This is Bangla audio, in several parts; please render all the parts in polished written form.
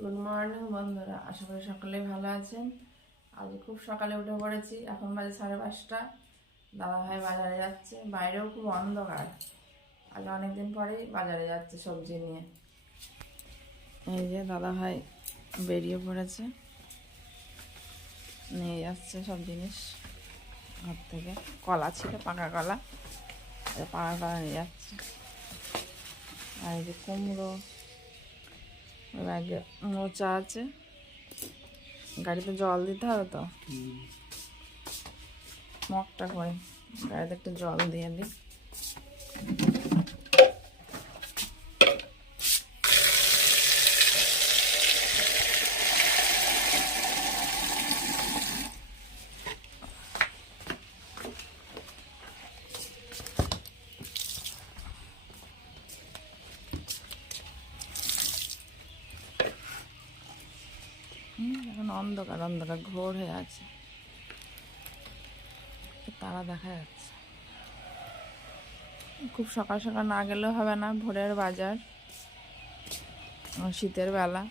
গুড মর্নিং বন্ধুরা, আশা করি সকলেই ভালো আছেন। আজ খুব সকালে উঠে পড়েছি, এখন বাজে 5:30। দাদা ভাই বাজারে যাচ্ছে, বাইরেও খুব অন্ধকার। আজ অনেকদিন পরেই বাজারে যাচ্ছে সবজি নিয়ে। এই যে দাদা ভাই বেরিয়ে পড়েছে, নিয়ে যাচ্ছে সব জিনিস ঘর থেকে। কলা ছিল, পাকা কলা, পাকা কলা নিয়ে যাচ্ছে। আর এই যে কুমড়ো, ওই ব্যাগে মোচা আছে। গাড়িতে জল দিতে হবে তো, মগটা করে গাড়িতে একটু জল দিয়ে দিই। এখন অন্ধকার অন্ধকার ঘোর হয়ে আছে, তারা দেখা যাচ্ছে। খুব সকাল সকাল না গেলেও হবে না, ভোরের বাজার, শীতের বেলা।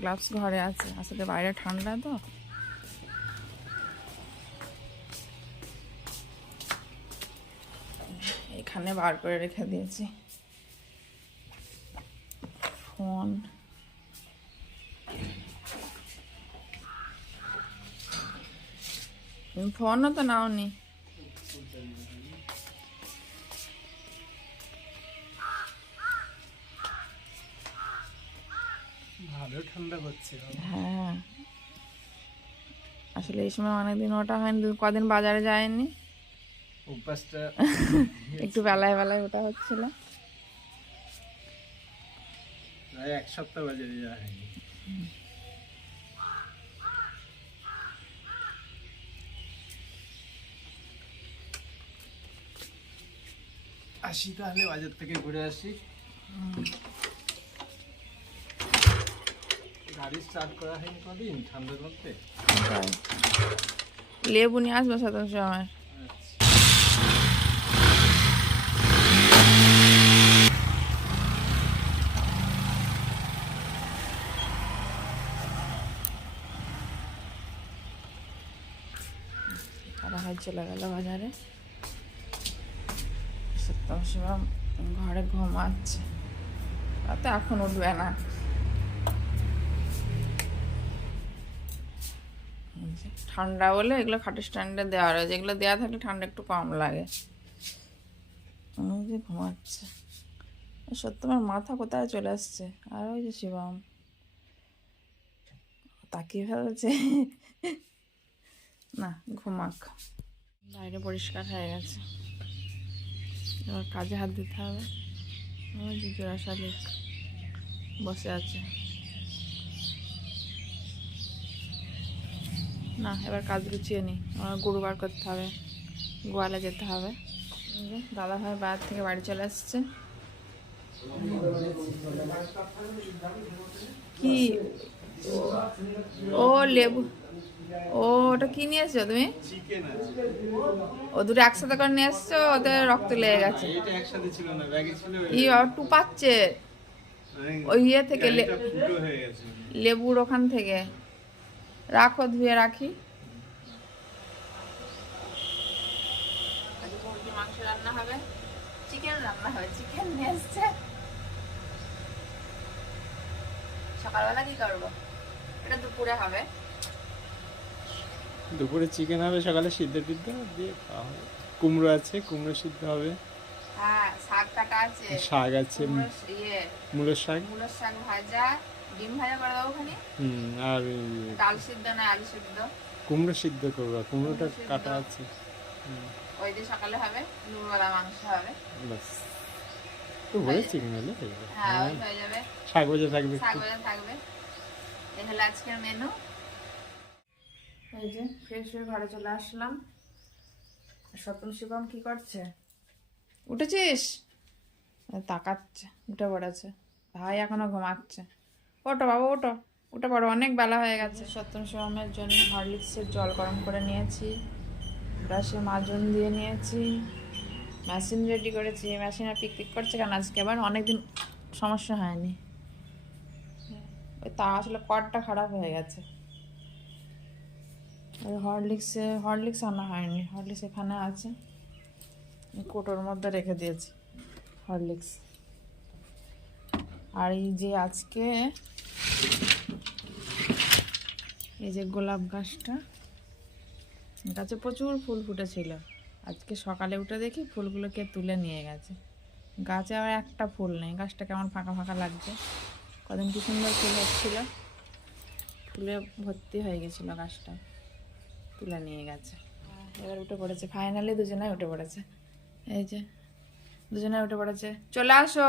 গ্লাভস ঘরে আছে, আসলে বাইরে ঠান্ডা তো। এখানে বার করে রেখে দিয়েছি ফোন। ফোনও তো নাওনি। ভালো ঠান্ডা করছে। হ্যাঁ, আসলে এই সময় অনেকদিন ওটা হয়নি, কদিন বাজারে যায়নি। অভ্যাসটা একটু বেলায় বেলায় ওটা হচ্ছিল। প্রায় এক সপ্তাহ বাজারে যাওয়া হয়নি। আসি তাহলে বাজার থেকে ঘুরে আসি। গাড়ি স্টার্ট করা হয়নি কদিন ঠান্ডার মধ্যে। লেবু নিয়ে আসবো সাথে সময়। দাদা ভাই চলে গেল বাজারে, সত্যম শিবম ঘরে ঘুমাচ্ছে, তো এখন উঠবে না। ঠান্ডা বলে এগুলো খাটের স্ট্যান্ডে দেওয়া রয়েছে, এগুলো দেওয়া থাকলে ঠান্ডা একটু কম লাগে। যে ঘুমাচ্ছে, সত্যি আমার মাথা কোথায় চলে আসছে। আর ওই যে শিবম তাকিয়ে ফেলছে। না, ঘুমাক। বাইরে পরিষ্কার হয়ে গেছে, এবার কাজে হাত দিতে হবে। ওই যে জোড়া শালিক বসে আছে। না, এবার কাজ গুছিয়ে নি, আমার গরু বার করতে হবে, গোয়ালে যেতে হবে। দাদা ভাই বাইরে থেকে বাড়ি চলে আসছে। কি ও লেবু, ও ওটা কি নিয়ে এসছো তুমি? ও দুটো একসাথে করে নিয়ে এসছো, ওদের রক্ত লেগে গেছে। ই একটু পাচ্ছে ওই ইয়ে থেকে, লেবুর ওখান থেকে। রাখো, ধুয়ে রাখি। মুরগি মাংস রান্না হবে, চিকেন রান্না হবে। চিকেন নিয়ে এসছে। সকালবেলা কি করবো? এটা দুপুরে হবে। দুপুরে চিকেন হবে, সকালে সিদ্ধ টিদ্ধ দিয়ে খাওয়া হবে। কুমড়ো আছে, কুমড়ো সিদ্ধ হবে। হ্যাঁ, শাক কাটা আছে, শাক আছে, মূলের শাক। মূলের শাক ভাজা, ডিম ভাজা করে দেবো ওখানে। আর ডাল সিদ্ধ না আলু সিদ্ধ? কুমড়ো সিদ্ধ করবো, কুমড়োটা কাটা আছে। ওই যে সকালে হবে, দুপুরবেলা মাংস হবে। বাস, তো ভরে চিকেন হলে হ্যাঁ, ওই হয়ে যাবে। শাক ভাজা থাকবে, শাক ভাজা থাকবে। এই হলো আজকের মেনু। এই যে ফ্রেশ হয়ে ঘরে চলে আসলাম। সত্যম শিবম কি করছে? উঠেছিস? তাকাচ্ছে, উঠে পড়েছে। ভাই এখনো ঘুমাচ্ছে। ওটো বাবা, ওটো। ওটা বড়, অনেক বেলা হয়ে গেছে। সত্যম শিবমের জন্য হরলিক্সের জল গরম করে নিয়েছি, ব্রাশে মাজন দিয়ে নিয়েছি, মেশিন রেডি করেছি। মেশিনে পিক পিক করছে কেন আজকে আবার? অনেকদিন সমস্যা হয়নি। ওই তা আসলে কর্ডটা খারাপ হয়ে গেছে। হরলিক্স আনা হয়নি, হরলিক্স এখানে আছে, কোটোর মধ্যে রেখে দিয়েছি হরলিক্স। আর এই যে আজকে এই যে গোলাপ গাছটা, গাছে প্রচুর ফুল ফুটেছিল, আজকে সকালে উঠে দেখি ফুলগুলোকে তুলে নিয়ে গেছে। গাছে আবার একটা ফুল নেই, গাছটা কেমন ফাঁকা ফাঁকা লাগছে। কদিন কি সুন্দর ফুল হচ্ছিল, ফুলে ভর্তি হয়ে গেছিলো গাছটা, তুলে নিয়ে গেছে। এবার উঠে পড়েছে, ফাইনালি দুজনে উঠে পড়েছে। এই যে দুজনে উঠে পড়েছে, চলে আসো।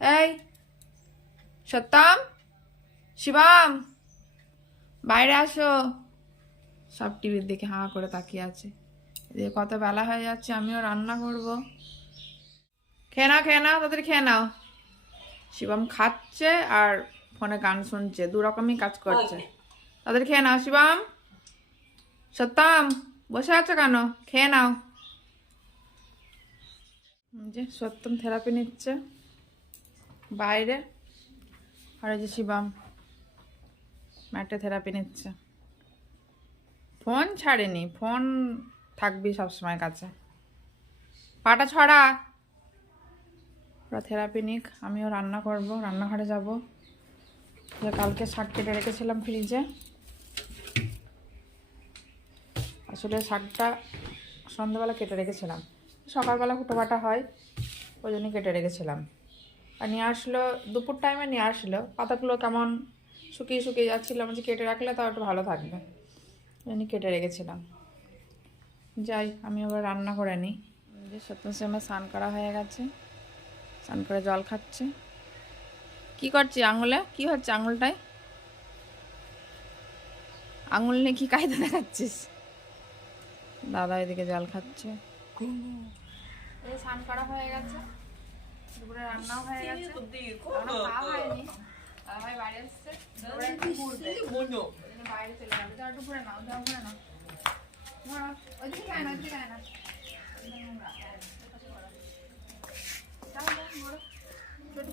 এই সত্যম, শিবম, বাইরে আসো। সব টিভির দিকে হাঁ করে তাকিয়ে আছে। এদিকে কত বেলা হয়ে যাচ্ছে, আমিও রান্না করব। খেয়ে নাও, খেয়ে নাও, তাদের খেয়ে নাও। শিবম খাচ্ছে আর ফোনে গান শুনছে, দু রকমই কাজ করছে। তাদের খেয়ে নাও। শিবম, সত্যম, বসে আছো কেন? খেয়ে নাও। যে সত্যম থেরাপি নিচ্ছে বাইরে, আর এই যে শিবম ম্যাটে থেরাপি নিচ্ছে। ফোন ছাড়েনি, ফোন থাকবি সবসময় কাছে। পাটা ছড়া। ওরা থেরাপি নিক, আমিও রান্না করব, রান্নাঘরে যাব। কালকে শাক কেটে রেখেছিলাম ফ্রিজে, আসলে শাকটা সন্ধ্যাবেলা কেটে রেখেছিলাম, সকালবেলা হুটোপাটা হয়, ওই জন্যই কেটে রেখেছিলাম। আর নিয়ে আসলো দুপুর টাইমে, নিয়ে আসলো পাতাগুলো কেমন শুকিয়ে শুকিয়ে যাচ্ছিলো, আমি যে কেটে রাখলে তাও একটু ভালো থাকবে, ওই জন্যই কেটে রেখেছিলাম। যাই, আমি আবার রান্না করে নিই। যে সত্যম আমার স্নান করা হয়ে গেছে, স্নান করে জল খাচ্ছে। কি করছি আঙুলে? কি হচ্ছে আঙুলটায়? আঙুল নিয়ে কি কায়দা দেখাচ্ছিস? দাদা এদিকে জল খাচ্ছে। এই স্নান করা হয়ে গেছে, দুপুরে রান্নাও হয়ে গেছে, এখনো খাওয়া হয়নি। ভাই বাড়ি আসছে, ওরা একটু ঘুরবে, বাইরে চলে যাবে। যাও দুপুরে নাও, যাও ঘুরে নাও। ওইদিকে খায় না, ওইদিকে খায় না।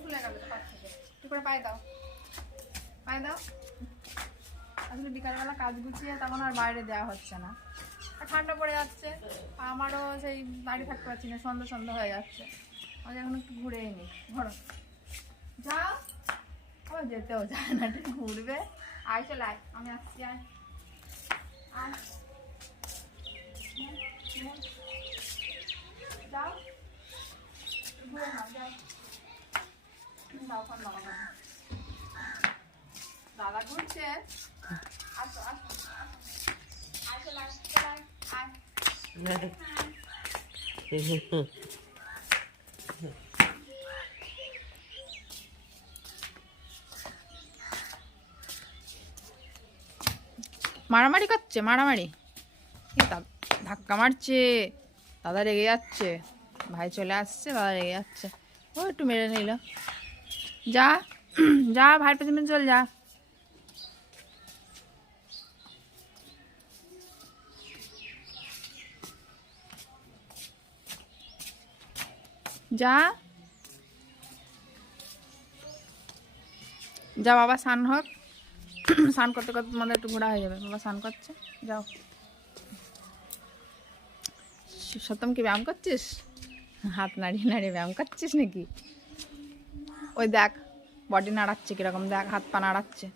খুলে গেল তো পাশ থেকে, একটু করে পায়ে দাও, পায়ে দাও। আসলে বিকালবেলা কাজ গুছিয়ে তখন আর বাইরে দেওয়া হচ্ছে না, আর ঠান্ডা পড়ে যাচ্ছে, আমারও সেই বাড়ি থাকতে পারছি না, সন্ধ্যা সন্ধ্যা হয়ে যাচ্ছে। আমি এখন একটু ঘুরেই নি, ঘোরো, যাও। ও যেতেও যায় না, একটু ঘুরবে। আয় চলে আয়, আমি আসছি, আয় আয়, যাও ঘুরে নাও, যাও। দাদা ঘুরছে, আসো আসো, আয় চলে আয়, চলে আয়, আয়। মারামারি করছে, মারামারি, ধাক্কা মারছে, দাদা রেগে যাচ্ছে, ভাই চলে আসছে, দাদা রেগে যাচ্ছে, ও একটু মেরে নিল। যা যা, ভাইয়ের পেছনে চল, যা। যা যা, বাবা স্নান হোক, স্নান করতে করতে তোমাদের একটু ঘোরা হয়ে যাবে। বাবা স্নান করছে, যাও। সত্যম কি ব্যায়াম করছিস? হাত নাড়িয়ে নাড়িয়ে ব্যায়াম করছিস নাকি? ওই দেখ বডি নাড়াচ্ছে কিরকম, দেখ হাত পা নাড়াচ্ছে।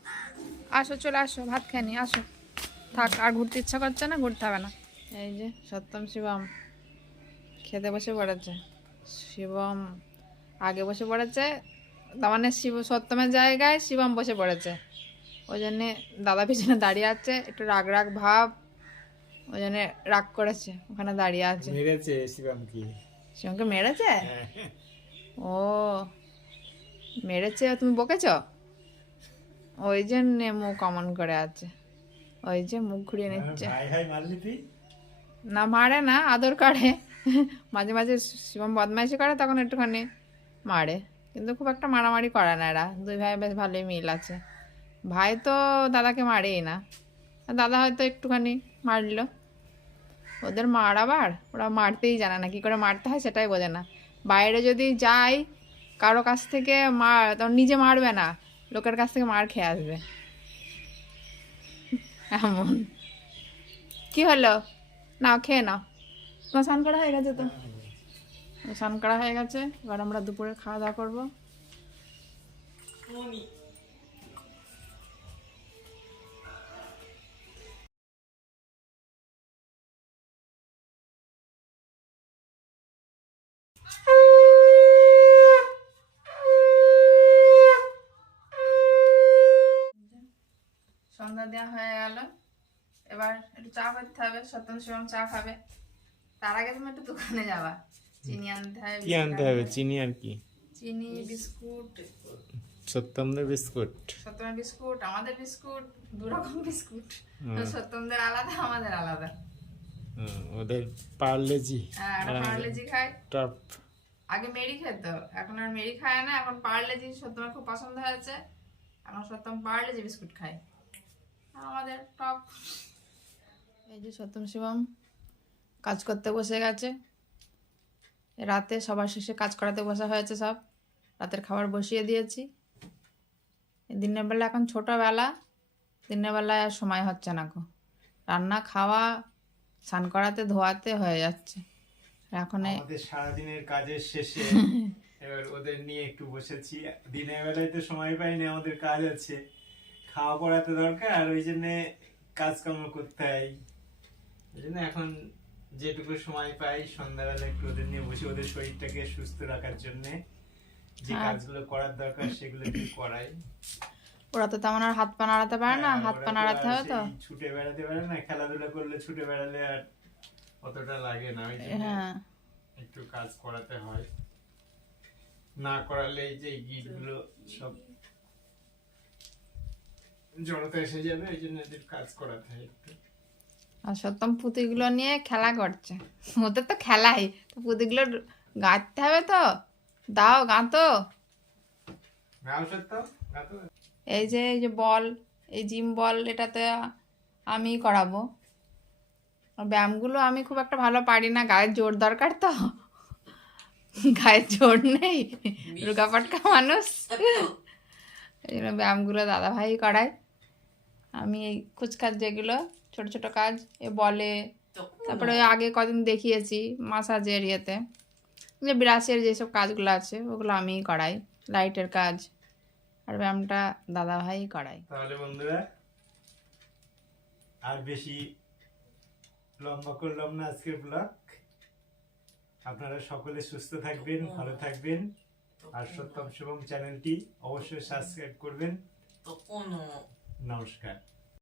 আসো চলে আসো, ভাত খেয়ে নি, আসো। থাক, আর ঘুরতে ইচ্ছা করছে না, ঘুরতে হবে না। এই যে সত্যম শিবম খেতে বসে পড়েছে। শিবম আগে বসে পড়েছে, তার মানে সত্যমের জায়গায় শিবম বসে পড়েছে, ওই জন্যে দাদা পিছনে দাঁড়িয়ে আছে, একটু রাগ রাগ ভাব, ওই জন্য রাগ করেছে, ওখানে দাঁড়িয়ে আছে। মেরেছে শিবমকে। শিবমকে মেরেছে? ও মেরেছে, তুমি বকেছ? ওই জন্যে মুখ অমন করে আছে, ওই যে মুখ ঘুরিয়ে নিচ্ছে। না মারে না, আদর করে, মাঝে মাঝে শিবম বদমাইশি করে তখন একটুখানি মারে, কিন্তু খুব একটা মারামারি করে না। এরা দুই ভাই বেশ ভালোই মিল আছে, ভাই তো দাদাকে মারেই না, দাদা হয়তো একটুখানি মারলো। ওদের মার আবার ওরা মারতেই জানে না, কি করে মারতে হয় সেটাই বোঝে না। বাইরে যদি যাই কারো কাছ থেকে মার, তখন নিজে মারবে না, লোকের কাছ থেকে মার খেয়ে আসবে এমন। কি হলো, নাও খেয়ে নাও। তোমার স্নান করা হয়ে গেছে তো? স্নান করা হয়ে গেছে, এবার আমরা দুপুরে খাওয়া দাওয়া করবো। সন্ধ্যা দেওয়া হয়ে গেল, এবার একটু চা করতে হবে। সত্যম শিবম চা খাবে, তার আগে তুমি একটু দোকানে যাবা, চিনি আনতে হবে। কি আনতে হবে? চিনি আর কি? চিনি, বিস্কুট। সত্যমদের বিস্কুট? সত্যমের বিস্কুট, আমাদের বিস্কুট, দু রকম বিস্কুট। সত্যমদের আলাদা, আমাদের আলাদা। ওদের পার্লেজি। হ্যাঁ, পার্লেজি খায়। টপ। আগে মেরি খেত, এখন আর মেরি খায় না, এখন পার্লেজি সত্যমের খুব পছন্দ হয়েছে, এখন সত্যম পার্লেজি বিস্কুট খায়। আর আমাদের টপ। এই যে সত্যম শিবম কাজ করতে বসে গেছে, রাতে সবার শেষে কাজ করাতে বসা হয়েছে, সব রাতের খাবার বসিয়ে দিয়েছি। দিনের বেলা এখন ছোটবেলা, দিনের বেলায় আর সময় হচ্ছে না গো, রান্না খাওয়া স্নান করাতে ধোয়াতে হয়ে যাচ্ছে। এখন আমাদের সারাদিনের কাজের শেষে এবার ওদের নিয়ে একটু বসেছি। দিনের বেলায় তো সময় পাইনি, আমাদের কাজ আছে, খাওয়া পড়াতে দরকার, আর ওই জন্য কাজকর্ম করতে হয়। ওই জন্য এখন যেটুকু সময় পাই সন্ধ্যাবেলা একটু ওদের নিয়ে বসে, ওদের শরীরটাকে সুস্থ রাখার জন্য যে কাজগুলো করার দরকার সেগুলো একটু করাই। ওরা তো তেমন আর হাত পা নাড়াতে পারে না, হাত পা নাড়াতে হবে তো। ছুটে বেড়াতে পারে না, খেলাধুলা করলে ছুটে বেড়ালে আর অতটা লাগে না, ওই জন্য একটু কাজ করাতে হয়। না করালে এই যে গিট গুলো সব জড়তা এসে যাবে, ওই জন্য এদের কাজ করাতে হয় একটু। আর সত্যম পুঁতিগুলো নিয়ে খেলা করছে, ওদের তো খেলাই, তো পুঁতিগুলো গাঁথতে হবে তো, দাও গাঁতো। এই যে বল, এই জিম বল, এটাতে আমি করাবো। ব্যায়ামগুলো আমি খুব একটা ভালো পারি না, গায়ের জোর দরকার তো, গায়ের জোর নেই, রুগা পাটকা মানুষ, এই জন্য ব্যায়ামগুলো দাদা ভাই করায়। আমি এই কুচকাজ যেগুলো ছোট ছোট কাজ এ বলে, তারপরে আগে কদিন দেখিয়েছি মাসাজের ইয়েতে, যে ব্রাশের যেসব কাজগুলো আছে ওগুলো আমিই করাই, লাইটের কাজ, আর ব্যায়ামটা দাদা ভাই করাই। তাহলে বন্ধুরা আর বেশি লম্বা করলাম না আজকের ব্লগ। আপনারা সকলে সুস্থ থাকবেন, ভালো থাকবেন, আর সত্যম শিবম চ্যানেলটি অবশ্যই সাবস্ক্রাইব করবেন। নমস্কার।